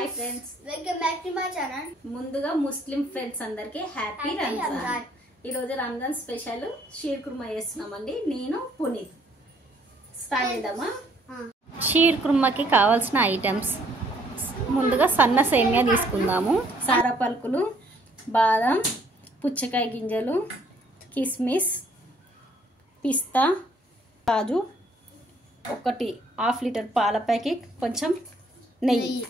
Hi friends, welcome back to my channel. ముందుగా ముస్లిం friends అందరికి happy Ramzan. ఈ రోజు రంజాన్ స్పెషల్ షీర్ కుర్మా చేస్తున్నామండి. నేను పునీత్. స్టార్ట్ చేద్దామా? షీర్ కుర్మాకి కావాల్సిన ఐటమ్స్ ముందుగా సన్న సేమియా తీసుకుందాము. సారా పలుకులు, బాదం, పుచ్చకాయ గింజలు, కిస్మిస్, పిస్తా, కాజు, ఒకటి హాఫ్ లీటర్ పాల ప్యాకెట్, కొంచెం నెయ్యి.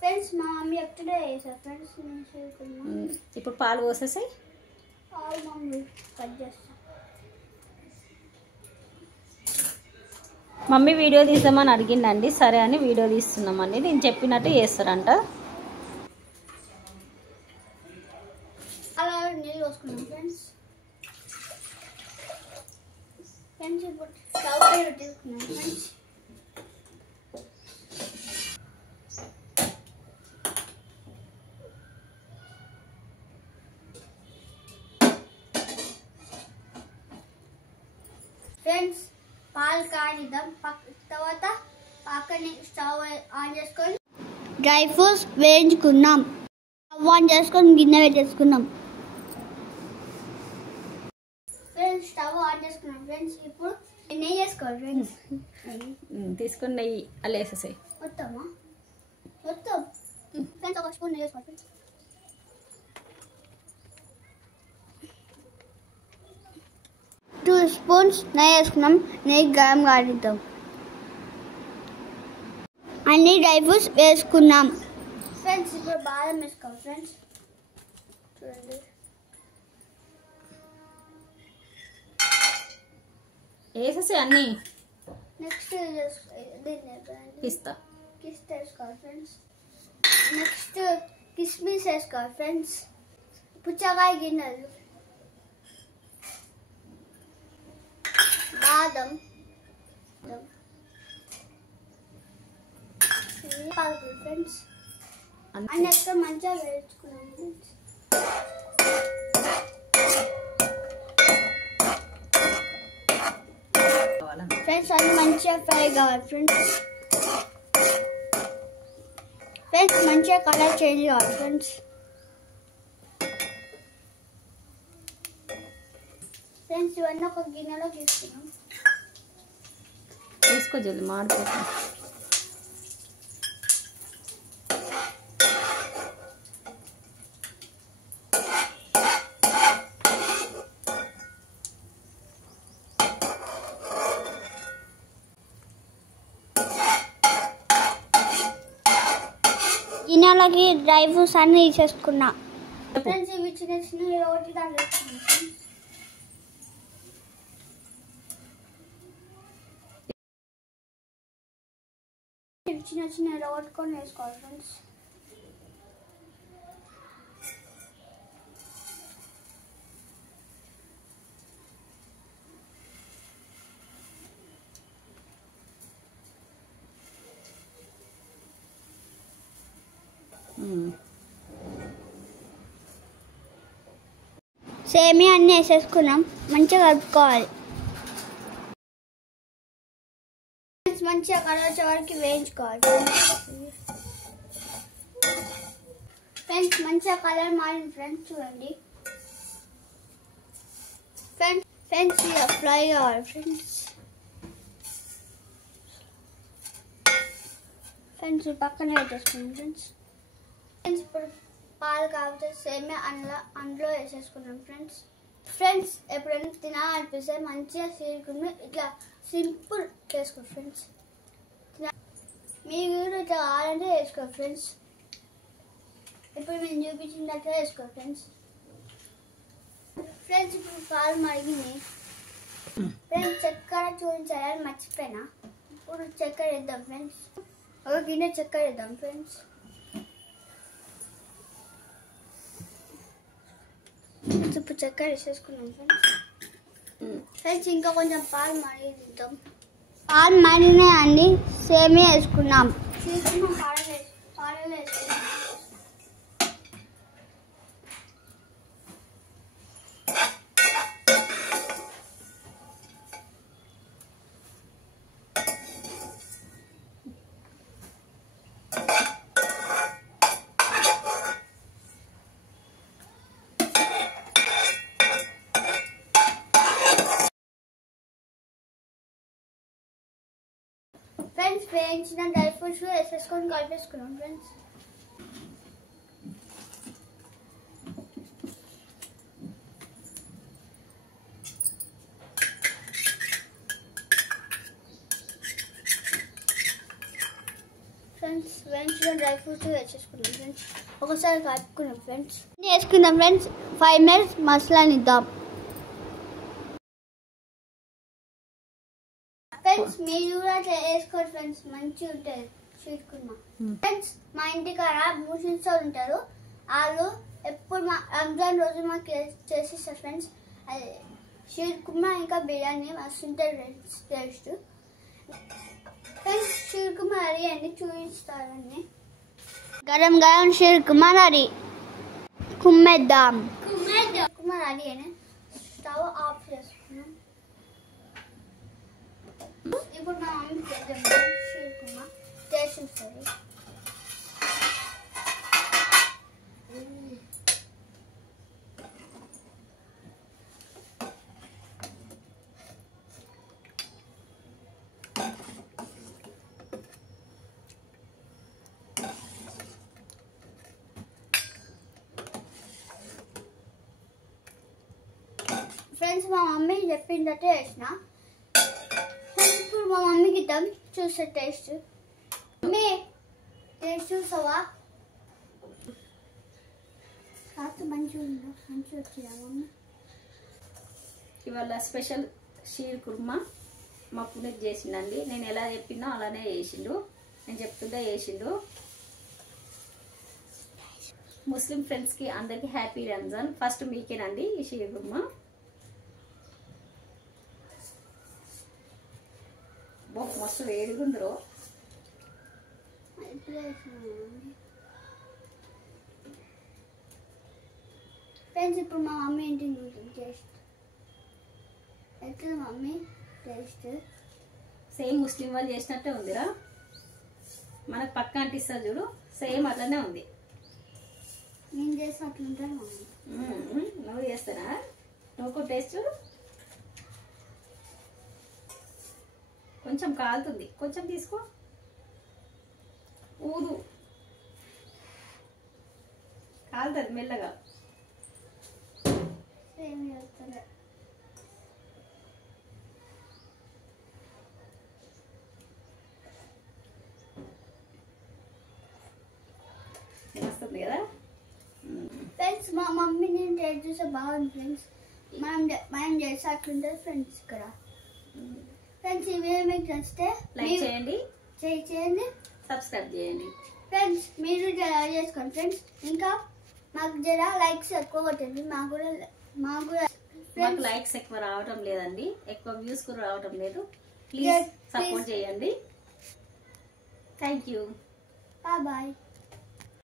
ఫ్రెండ్స్ మా మమ్మీ ఎప్పుడే చేశారు ఫ్రెండ్స్. ఇప్పుడు పాలు పోసేసాయి. మమ్మీ కట్ చేస్తా. మమ్మీ వీడియో తీద్దామని అడిగిందండి, సరే అని వీడియో తీస్తున్నామండి. నేను చెప్పినట్టు చేస్తారంట. అలా నీళ్ళు పోసుకున్నాం ఫ్రెండ్స్. ఫ్రెండ్స్ ఇప్పుడు స్టవ్ పై తీసుకున్నాం ఫ్రెండ్స్. ఫ్రెండ్స్ పాలు కానిద్దాం. తర్వాత పక్కనే స్టవ్ ఆన్ చేసుకొని డ్రై ఫ్రూట్స్ వేయించుకున్నాం. స్టవ్ ఆన్ చేసుకొని గిన్నె పెట్టేసుకున్నాం. ఫ్రెండ్స్ స్టవ్ ఆన్ చేసుకున్నాం ఫ్రెండ్స్. ఇప్పుడు నెయ్యి వేసుకోవాలి ఫ్రెండ్స్. తీసుకుని నెయ్యి అలా వేసేసాయి. మొత్తమా మొత్తం ఫ్రెండ్స్ ఒక స్పూన్ నెయ్యి వేసుకోవాలి ఫ్రెండ్స్. టూ స్పూన్స్ నెయ్యి వేసుకున్నాం. నెయ్యి గరం కానిద్దాం. అన్ని డ్రై ఫ్రూట్స్ వేసుకున్నాం ఫ్రెండ్స్. ఇప్పుడు బాదం వేసుకోవాలి ఫ్రెండ్స్. చూడండి వేసేసాయి అన్నీ. నెక్స్ట్ పిస్తా వేసుకోవాలి ఫ్రెండ్స్. నెక్స్ట్ కిస్మిస్ వేసుకోవాలి ఫ్రెండ్స్. పుచ్చకాయ గిన్నెలు, బాదం, పలుకులు ఫ్రెండ్స్. అన్నీ మంచిగా వేయించుకున్నాం ఫ్రెండ్స్. ఫ్రెండ్స్ అన్ని మంచిగా ఫ్రై కావాలి ఫ్రెండ్స్. ఫ్రెండ్స్ మంచిగా కలర్ చేంజ్ కావాలి ఫ్రెండ్స్. ఫ్రెండ్స్ ఇవన్నీ ఒక గిన్నెలో తీసుకున్నాం. వేసుకో జల్ది మాడిపోతాం. గిన్నెలోకి డ్రై ఫ్రూట్స్ అన్ని తీసేసుకున్నా ఫ్రెండ్స్. ఇవి చిన్న చిన్న ఒకటి దాంట్లో వేసుకున్నాం. చిన్న చిన్న కొట్టుకొని వేసుకోవాలి ఫ్రెండ్స్. సేమియా అన్నీ వేసేసుకున్నాం. మంచిగా కలుపుకోవాలి. మంచిగా కలర్ వచ్చే వరకు వేయించుకోవాలి ఫ్రెండ్స్. మంచిగా కలర్ మారింది ఫ్రెండ్స్. చూడండి ఫ్రెండ్స్ ఫ్రై కావాలి ఫ్రెండ్స్. ఫ్రెండ్స్ పక్కన పెట్టేసుకున్నాం ఫ్రెండ్స్. ఫ్రెండ్స్ ఇప్పుడు పాలు కాకపోతే సేమియా అందులో వేసేసుకున్నాం ఫ్రెండ్స్. ఫ్రెండ్స్ ఎప్పుడైనా తినాలనిపిస్తే మంచిగా సీరుకుని ఇట్లా సింపుల్ చేసుకో ఫ్రెండ్స్. మీరు కూడా ఇట్లా కావాలంటే వేసుకో ఫ్రెండ్స్. ఇప్పుడు మేము చూపించినట్లే వేసుకో ఫ్రెండ్స్. ఫ్రెండ్స్ ఇప్పుడు పాలు మరిగినాయి ఫ్రెండ్స్. చక్కెర చూపించాలని మర్చిపోయినా. ఇప్పుడు చక్కెర వేద్దాం ఫ్రెండ్స్. ఒక గిన్నె చక్కెర వేద్దాం ఫ్రెండ్స్. ఇప్పుడు చక్కెర వేసేసుకున్నాం ఫ్రెండ్స్. ఫ్రెండ్స్ ఇంకా కొంచెం పాలు మరిగిద్దాం. పాలు మరిగినాయండి. సేమియా వేసుకున్నాం. పాలలో వేసుకున్నాం. వేయించిన డ్రై ఫ్రూట్స్ వేసేసుకొని కలిపేసుకున్నాం ఫ్రెండ్స్. ఫ్రెండ్స్ వేయించిన డ్రై ఫ్రూట్స్ వేసేసుకున్నాం ఫ్రెండ్స్. ఒకసారి కలుపుకున్నాం ఫ్రెండ్స్. వేసుకున్నాం ఫ్రెండ్స్. 5 minutes మసాలానిద్దాం friends. మీరు కూడా వేసుకోండి ఫ్రెండ్స్, మంచిగా ఉంటుంది షీర్ కుర్మా. ఫ్రెండ్స్ మా ఇంటికాడ ముస్లిమ్స్ ఉంటారు, వాళ్ళు ఎప్పుడు మా రంజాన్ రోజు మాకు చేసిస్తారు ఫ్రెండ్స్. అది షీర్ కుర్మా ఇంకా బిర్యానీ మస్తు ఉంటుంది friends taste. Friends sheer kurma ready అండి, చూపిస్తారని. గరం గరం షీర్ కుర్మా రెడీ. కుమ్మేద్దాం. కుర్మా రెడీ అని స్టవ్ ఆఫ్ చేసుకున్నాం. ఇప్పుడు మా మమ్మీ చేద్దాం షీర్ కుర్మా, టేస్ట్ వస్తుంది. ఫ్రెండ్స్ మా మమ్మీ చెప్పిందటే వేసిన. ఇప్పుడు మా మమ్మీకి ఇద్దాం, చూసే టేస్ట్. మమ్మీ టేస్ట్ చూసావా? కాస్త మంచిగా ఉందా? మంచిగా వచ్చిందా మమ్మీ? ఇవాళ స్పెషల్ షీర్ కుర్మా మా పునీత్ చేసిండండి. నేను ఎలా చెప్పినా అలానే చేసిండు, నేను చెప్తుంటే చేసిండు. ముస్లిం ఫ్రెండ్స్కి అందరికీ హ్యాపీ రంజాన్. ఫస్ట్ మీకేనండి ఈ షీర్ కుర్మా. మస్తు వేడిగుందరో. ఫ్రెండ్స్ ఇప్పుడు మా మమ్మీ ఏంటి టేస్ట్ ఎట్లా మమ్మీ? టేస్ట్ సేమ్ ముస్లిం వాళ్ళు చేసినట్టే ఉందిరా. మనకు పక్క అంటిస్తారు చూడు, సేమ్ అట్లనే ఉంది. నేను చేసినట్లుంటాను మమ్మీ. నువ్వు చేస్తారా? నువ్వు టేస్ట్ చూడు. కొంచెం కాలుతుంది, కొంచెం తీసుకో, ఊదు, కాలుతుంది మెల్లగా. వస్తుంది కదా ఫ్రెండ్స్. మా మమ్మీ నేను టేస్ట్ చూస్తే బాగుంది ఫ్రెండ్స్. మనం చేస్తే అట్లుంటుంది ఫ్రెండ్స్ ఇక్కడ. ఫ్రెండ్స్ ఈ వీడియో మీకు నచ్చితే లైక్ చేయండి, సబ్స్క్రైబ్ చేయండి ఫ్రెండ్స్. మీరు జర చేసుకోండి ఫ్రెండ్స్. ఇంకా మాకు జర లైక్స్ ఎక్కువ కొట్టండి. మాకు లైక్స్ ఎక్కువ రావడం లేదండి, ఎక్కువ వ్యూస్ కూడా రావడం లేదు. ప్లీజ్ సపోర్ట్ చేయండి. Thank you. బాయ్.